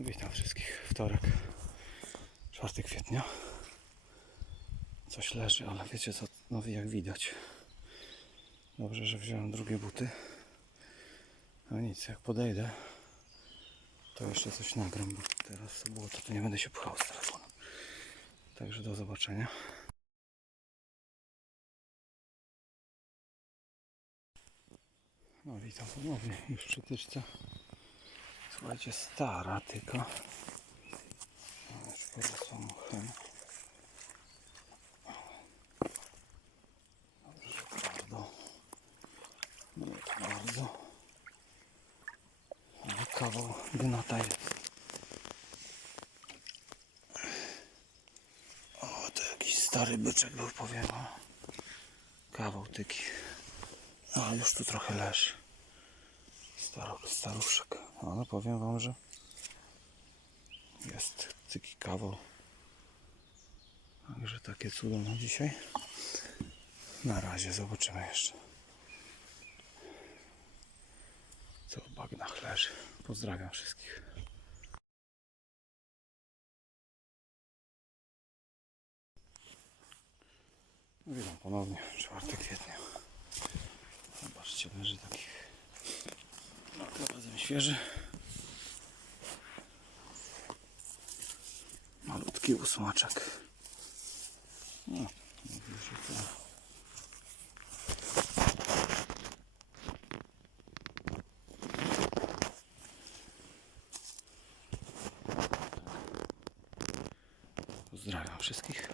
Witam wszystkich. Wtorek, 4 kwietnia. Coś leży, ale wiecie co, no jak widać. Dobrze, że wziąłem drugie buty. No nic, jak podejdę, to jeszcze coś nagram, bo teraz co było, to, to nie będę się pchał z telefonem. Także do zobaczenia. No witam ponownie już przy tyczce. Słuchajcie, stara hen. Dobrze, twardo. Bardzo. Ale kawał gnata jest. O, to jakiś stary byczek był, powiem. Kawał tyki. A już tu trochę leży. Staruszek. Ale powiem wam, że jest tyki kawał. Także takie cudo na dzisiaj. Na razie zobaczymy jeszcze. Co w bagnach leży. Pozdrawiam wszystkich. Witam ponownie, 4 kwietnia. Zobaczcie, leży taki no, tym razem świeży. Malutki ósmaczek. No. Pozdrawiam wszystkich.